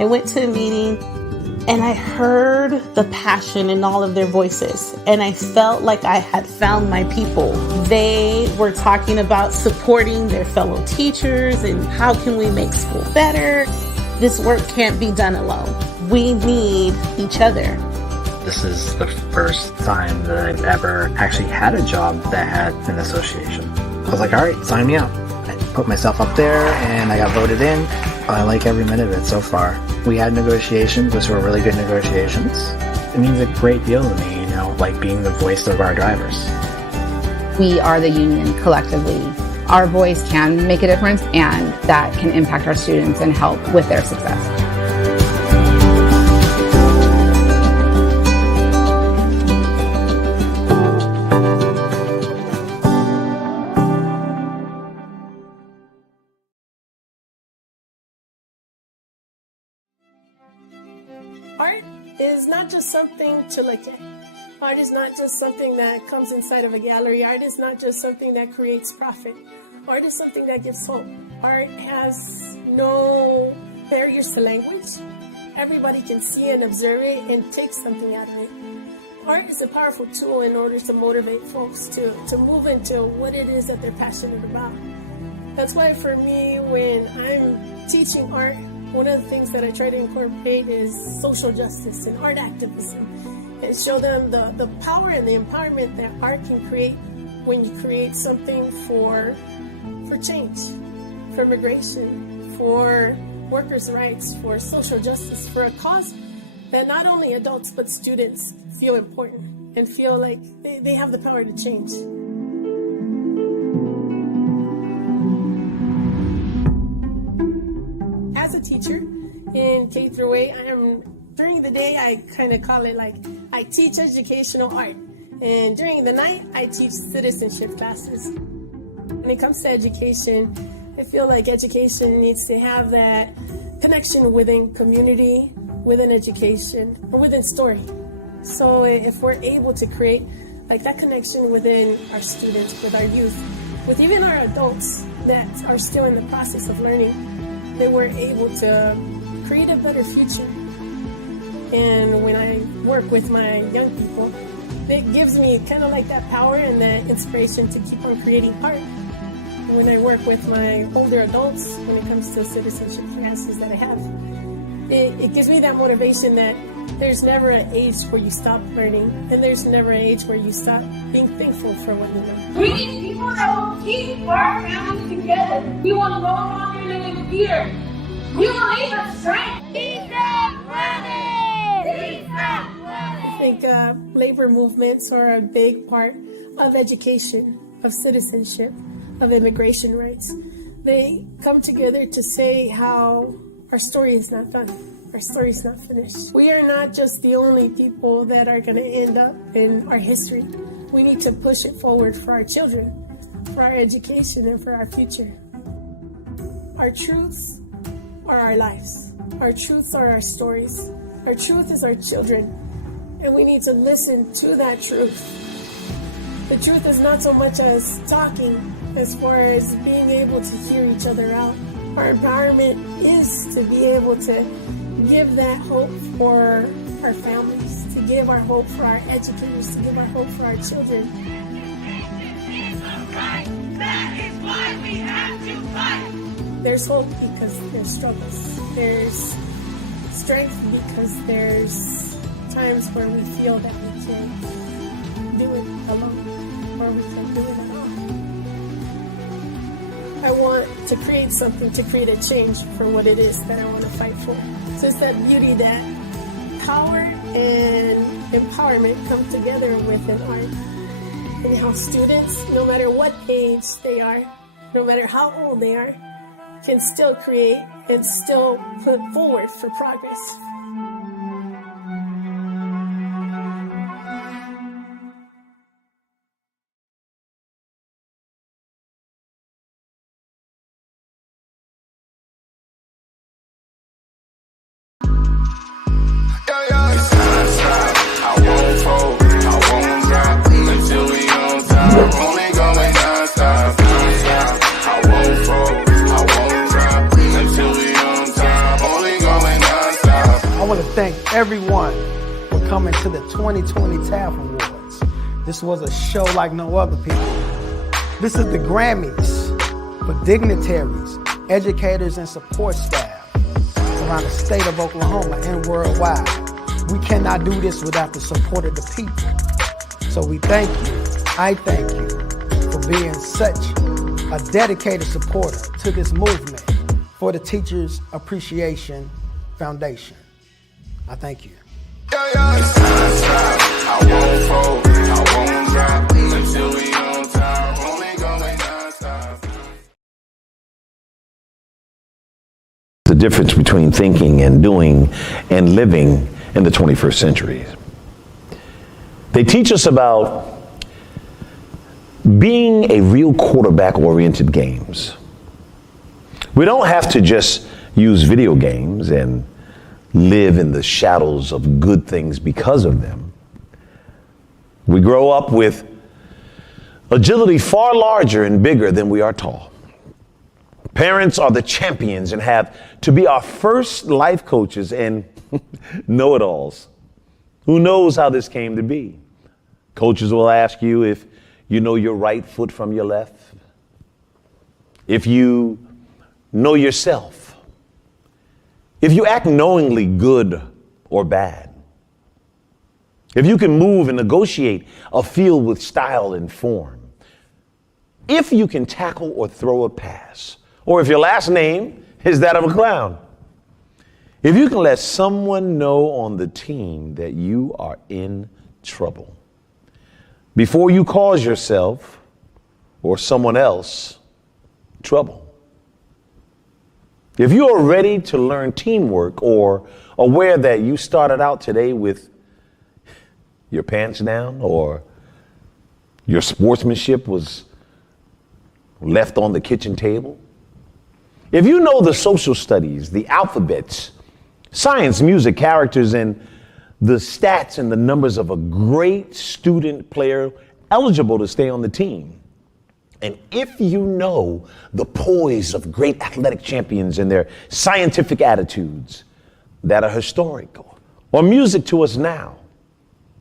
I went to a meeting and I heard the passion in all of their voices, and I felt like I had found my people. They were talking about supporting their fellow teachers and how can we make school better. This work can't be done alone. We need each other. This is the first time that I've ever actually had a job that had an association. I was like, all right, sign me up. I put myself up there and I got voted in. I like every minute of it so far. We had negotiations, which were really good negotiations. It means a great deal to me, like being the voice of our drivers. We are the union collectively. Our voice can make a difference, and that can impact our students and help with their success. Art is not just something to look at. Art is not just something that comes inside of a gallery. Art is not just something that creates profit. Art is something that gives hope. Art has no barriers to language. Everybody can see it and observe it and take something out of it. Art is a powerful tool in order to motivate folks to move into what it is that they're passionate about. That's why for me, when I'm teaching art, one of the things that I try to incorporate is social justice and art activism, and show them the power and the empowerment that art can create when you create something for change, for immigration, for workers' rights, for social justice, for a cause that not only adults but students feel important and feel like they have the power to change. As a teacher in K through 8, during the day I kind of call it like I teach educational art, and during the night I teach citizenship classes. When it comes to education, I feel like education needs to have that connection within community, within education, or within story. So if we're able to create like that connection within our students, with our youth, with even our adults that are still in the process of learning, then we're able to create a better future. And when I work with my young people, it gives me kind of like that power and that inspiration to keep on creating art. When I work with my older adults, when it comes to citizenship classes that I have, it gives me that motivation that there's never an age where you stop learning, and there's never an age where you stop being thankful for what you know. We need people that will keep our families together. We want to go around here living in fear. We will need the strength. I think labor movements are a big part of education, of citizenship, of immigration rights. They come together to say how our story is not done. Our story is not finished. We are not just the only people that are going to end up in our history. We need to push it forward for our children, for our education, and for our future. Our truths are our lives. Our truths are our stories. Our truth is our children, and we need to listen to that truth. The truth is not so much as talking, as far as being able to hear each other out. Our empowerment is to be able to give that hope for our families, to give our hope for our educators, to give our hope for our children. That is why we have to fight. There's hope because there's struggles. There's strength because there's times where we feel that we can't do it alone, or we can't do it at all. I want to create something, to create a change for what it is that I want to fight for. So it's that beauty that power and empowerment come together within art. And how students, no matter what age they are, no matter how old they are, can still create and still put forward for progress. thank everyone for coming to the 2020 TAF Awards. This was a show like no other, people. This is the Grammys for dignitaries, educators, and support staff around the state of Oklahoma and worldwide. We cannot do this without the support of the people. So we thank you, I thank you, for being such a dedicated supporter to this movement for the Teachers Appreciation Foundation. I thank you. The difference between thinking and doing and living in the 21st century. They teach us about being a real quarterback-oriented games. We don't have to just use video games and live in the shadows of good things because of them. We grow up with agility far larger and bigger than we are tall. Parents are the champions and have to be our first life coaches and know-it-alls. Who knows how this came to be? Coaches will ask you if you know your right foot from your left, if you know yourself, if you act knowingly good or bad, if you can move and negotiate a field with style and form, if you can tackle or throw a pass, or if your last name is that of a clown, if you can let someone know on the team that you are in trouble before you cause yourself or someone else trouble. If you are ready to learn teamwork or aware that you started out today with your pants down or your sportsmanship was left on the kitchen table, if you know the social studies, the alphabets, science, music, characters, and the stats and the numbers of a great student player eligible to stay on the team, and if you know the poise of great athletic champions and their scientific attitudes that are historical or music to us now,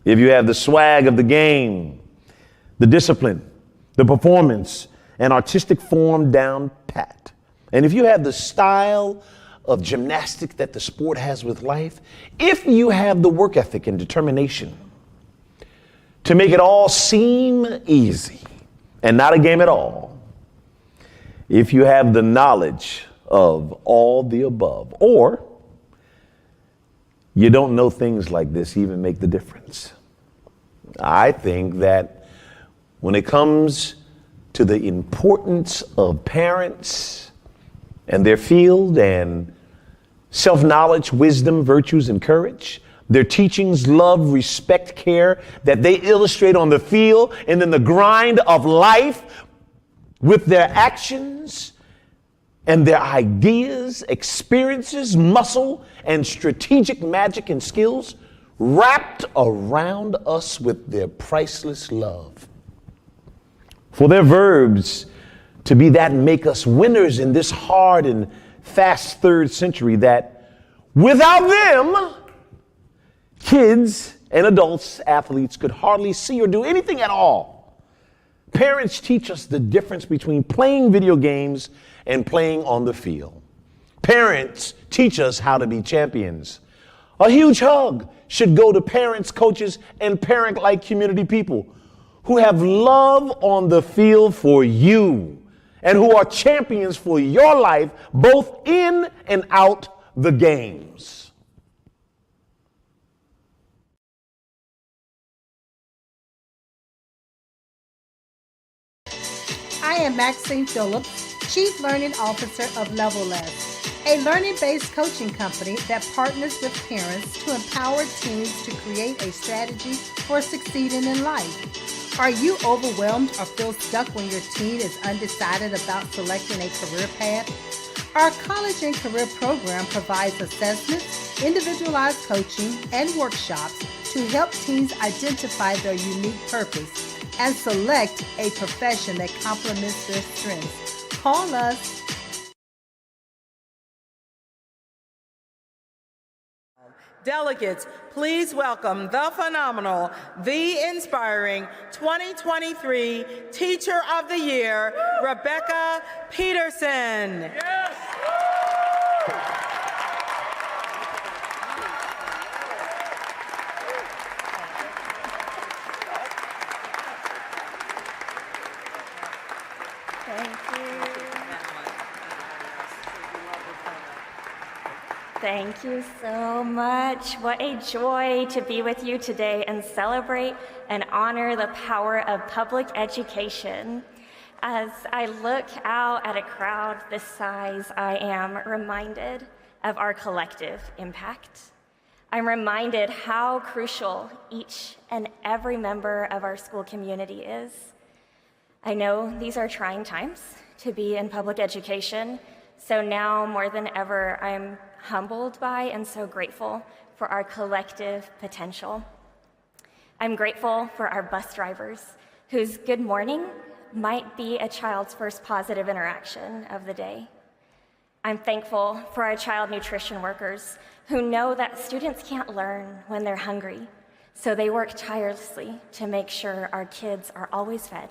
if you have the swag of the game, the discipline, the performance, and artistic form down pat, and if you have the style of gymnastics that the sport has with life, if you have the work ethic and determination to make it all seem easy and not a game at all, if you have the knowledge of all the above, or you don't know things like this even make the difference. I think that when it comes to the importance of parents and their field and self-knowledge, wisdom, virtues, and courage, their teachings, love, respect, care that they illustrate on the field and in the grind of life with their actions and their ideas, experiences, muscle, and strategic magic and skills wrapped around us with their priceless love. For their verbs to be that make us winners in this hard and fast third century that without them, kids and adults, athletes could hardly see or do anything at all. Parents teach us the difference between playing video games and playing on the field. Parents teach us how to be champions. A huge hug should go to parents, coaches, and parent-like community people who have love on the field for you and who are champions for your life, both in and out the games. I am Maxine Phillips, Chief Learning Officer of LevelLess, a learning-based coaching company that partners with parents to empower teens to create a strategy for succeeding in life. Are you overwhelmed or feel stuck when your teen is undecided about selecting a career path? Our college and career program provides assessments, individualized coaching, and workshops to help teens identify their unique purpose and select a profession that complements their strengths. Call us. Delegates, please welcome the phenomenal, the inspiring 2023 Teacher of the Year, Rebecca Peterson. Thank you so much. What a joy to be with you today and celebrate and honor the power of public education. As I look out at a crowd this size, I am reminded of our collective impact. I'm reminded how crucial each and every member of our school community is. I know these are trying times to be in public education, so now more than ever, I'm humbled by and so grateful for our collective potential. I'm grateful for our bus drivers, whose good morning might be a child's first positive interaction of the day. I'm thankful for our child nutrition workers, who know that students can't learn when they're hungry, so they work tirelessly to make sure our kids are always fed.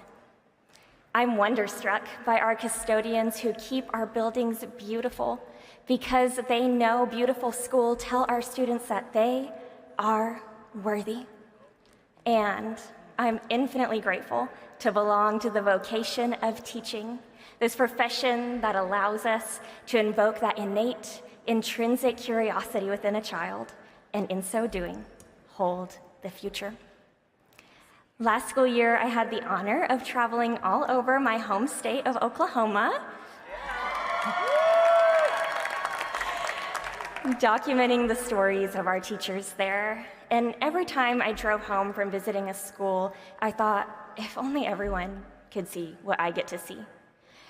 I'm wonderstruck by our custodians who keep our buildings beautiful because they know beautiful school tell our students that they are worthy. And I'm infinitely grateful to belong to the vocation of teaching, this profession that allows us to invoke that innate, intrinsic curiosity within a child, and in so doing, hold the future. Last school year, I had the honor of traveling all over my home state of Oklahoma, documenting the stories of our teachers there. And every time I drove home from visiting a school, I thought, if only everyone could see what I get to see.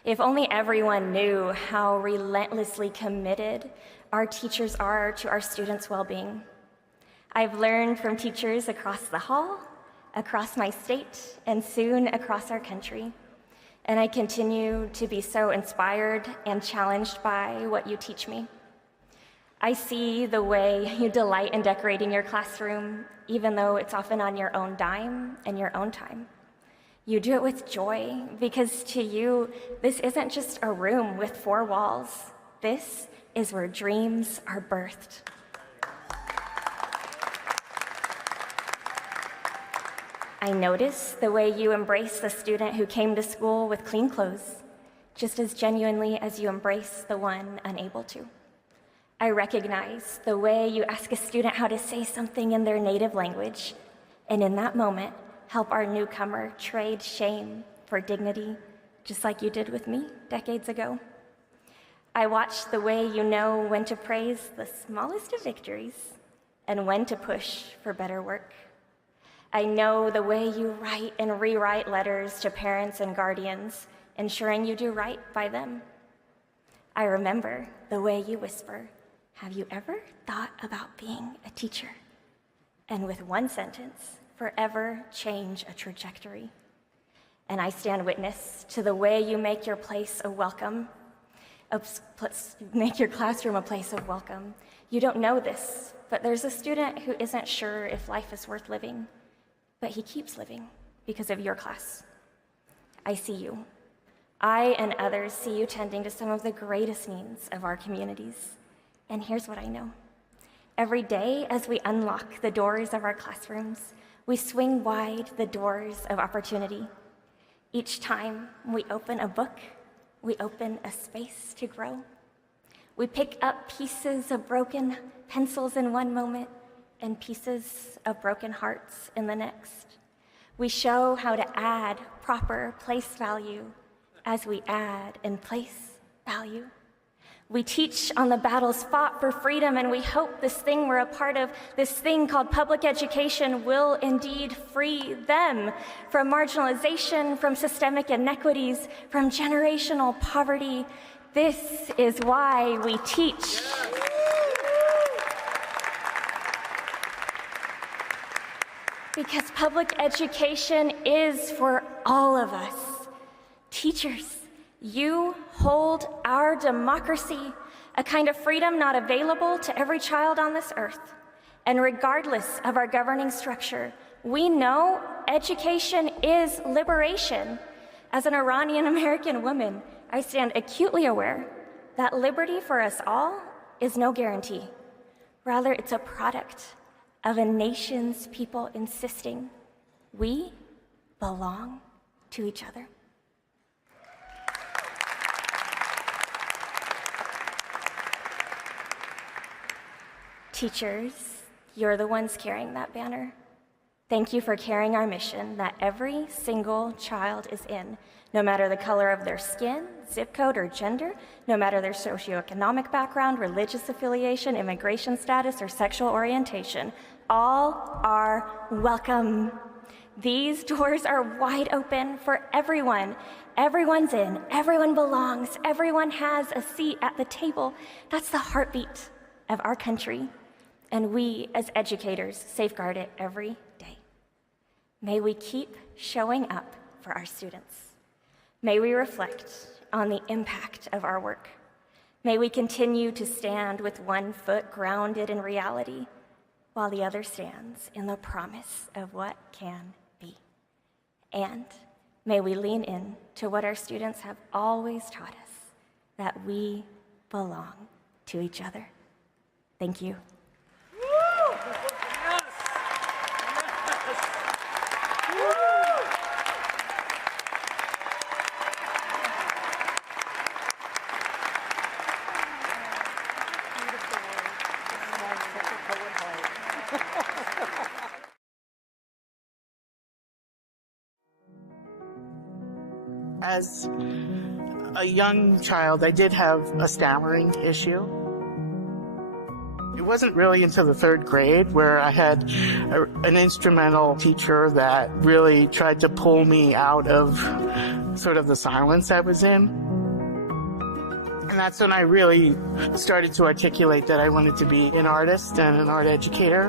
If only everyone knew how relentlessly committed our teachers are to our students' well-being. I've learned from teachers across the hall, across my state, and soon across our country. And I continue to be so inspired and challenged by what you teach me. I see the way you delight in decorating your classroom, even though it's often on your own dime and your own time. You do it with joy, because to you, this isn't just a room with four walls. This is where dreams are birthed. I notice the way you embrace the student who came to school with clean clothes, just as genuinely as you embrace the one unable to. I recognize the way you ask a student how to say something in their native language, and in that moment, help our newcomer trade shame for dignity, just like you did with me decades ago. I watch the way you know when to praise the smallest of victories and when to push for better work. I know the way you write and rewrite letters to parents and guardians, ensuring you do right by them. I remember the way you whisper, "Have you ever thought about being a teacher?" And with one sentence, forever change a trajectory. And I stand witness to the way you make your place a welcome, make your classroom a place of welcome. You don't know this, but there's a student who isn't sure if life is worth living, but he keeps living because of your class. I see you. I and others see you tending to some of the greatest needs of our communities. And here's what I know. Every day, as we unlock the doors of our classrooms, we swing wide the doors of opportunity. Each time we open a book, we open a space to grow. We pick up pieces of broken pencils in one moment and pieces of broken hearts in the next. We show how to add proper place value as we add and place value. We teach on the battles fought for freedom, and we hope this thing we're a part of, this thing called public education, will indeed free them from marginalization, from systemic inequities, from generational poverty. This is why we teach. Because public education is for all of us. Teachers, you hold our democracy, a kind of freedom not available to every child on this earth. And regardless of our governing structure, we know education is liberation. As an Iranian American woman, I stand acutely aware that liberty for us all is no guarantee. Rather, it's a product of a nation's people insisting we belong to each other. Teachers, you're the ones carrying that banner. Thank you for carrying our mission that every single child is in, no matter the color of their skin, zip code, or gender, no matter their socioeconomic background, religious affiliation, immigration status, or sexual orientation. All are welcome. These doors are wide open for everyone. Everyone's in, everyone belongs, everyone has a seat at the table. That's the heartbeat of our country, and we as educators safeguard it every day. May we keep showing up for our students. May we reflect on the impact of our work. May we continue to stand with one foot grounded in reality, while the other stands in the promise of what can be. And may we lean in to what our students have always taught us, that we belong to each other. Thank you. As a young child, I did have a stammering issue. It wasn't really until the 3rd grade where I had an instrumental teacher that really tried to pull me out of sort of the silence I was in. And that's when I really started to articulate that I wanted to be an artist and an art educator.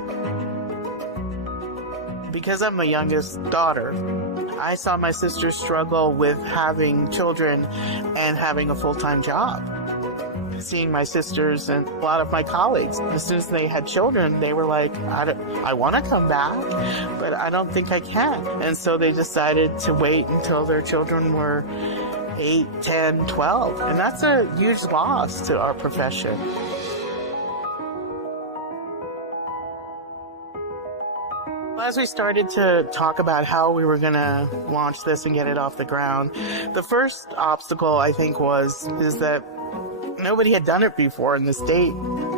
Because I'm the youngest daughter, I saw my sister struggle with having children and having a full-time job. Seeing my sisters and a lot of my colleagues, as soon as they had children, they were like, I want to come back, but I don't think I can. And so they decided to wait until their children were 8, 10, 12. And that's a huge loss to our profession. As we started to talk about how we were going to launch this and get it off the ground, the first obstacle, I think, is that nobody had done it before in the state.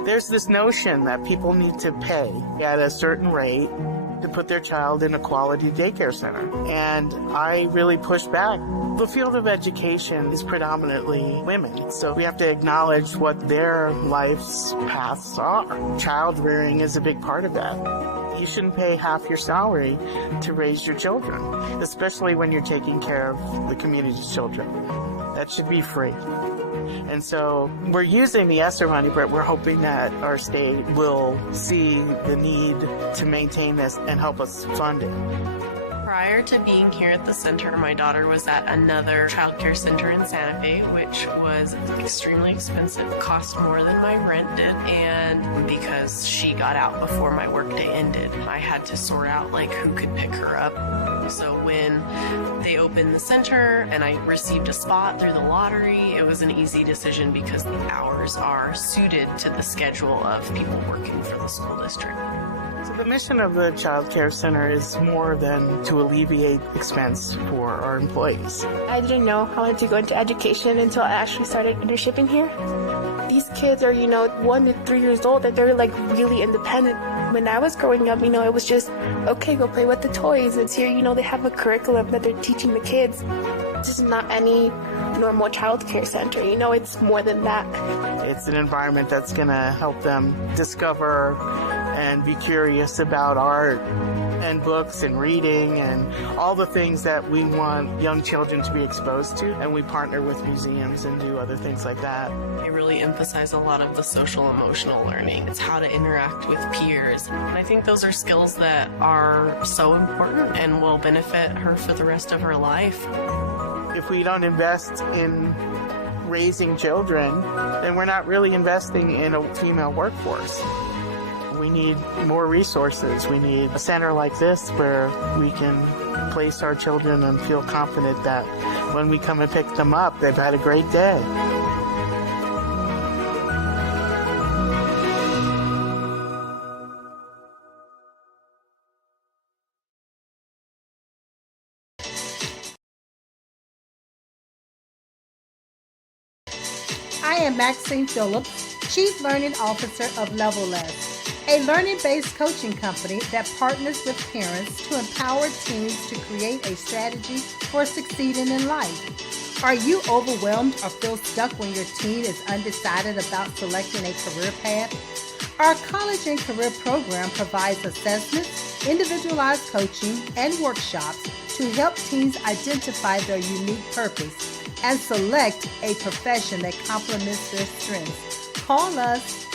There's this notion that people need to pay at a certain rate to put their child in a quality daycare center. And I really pushed back. The field of education is predominantly women, so we have to acknowledge what their life's paths are. Child rearing is a big part of that. You shouldn't pay half your salary to raise your children, especially when you're taking care of the community's children. That should be free. And so we're using the ESSER money, but we're hoping that our state will see the need to maintain this and help us fund it. Prior to being here at the center, my daughter was at another childcare center in Santa Fe, which was extremely expensive, cost more than my rent did, and because she got out before my workday ended, I had to sort out like who could pick her up. So when they opened the center and I received a spot through the lottery, it was an easy decision because the hours are suited to the schedule of people working for the school district. So the mission of the Child Care Center is more than to alleviate expense for our employees. I didn't know I wanted to go into education until I actually started internshiping here. These kids are, 1 to 3 years old, and they're like really independent. When I was growing up, it was just, okay, go play with the toys. It's here, they have a curriculum that they're teaching the kids. This is not any normal child care center, it's more than that. It's an environment that's gonna help them discover and be curious about art and books and reading and all the things that we want young children to be exposed to. And we partner with museums and do other things like that. They really emphasize a lot of the social emotional learning. It's how to interact with peers. And I think those are skills that are so important and will benefit her for the rest of her life. If we don't invest in raising children, then we're not really investing in a female workforce. We need more resources. We need a center like this where we can place our children and feel confident that when we come and pick them up, they've had a great day. I am Maxine Phillips, Chief Learning Officer of Level Less, a learning-based coaching company that partners with parents to empower teens to create a strategy for succeeding in life. Are you overwhelmed or feel stuck when your teen is undecided about selecting a career path? Our college and career program provides assessments, individualized coaching, and workshops to help teens identify their unique purpose and select a profession that complements their strengths. Call us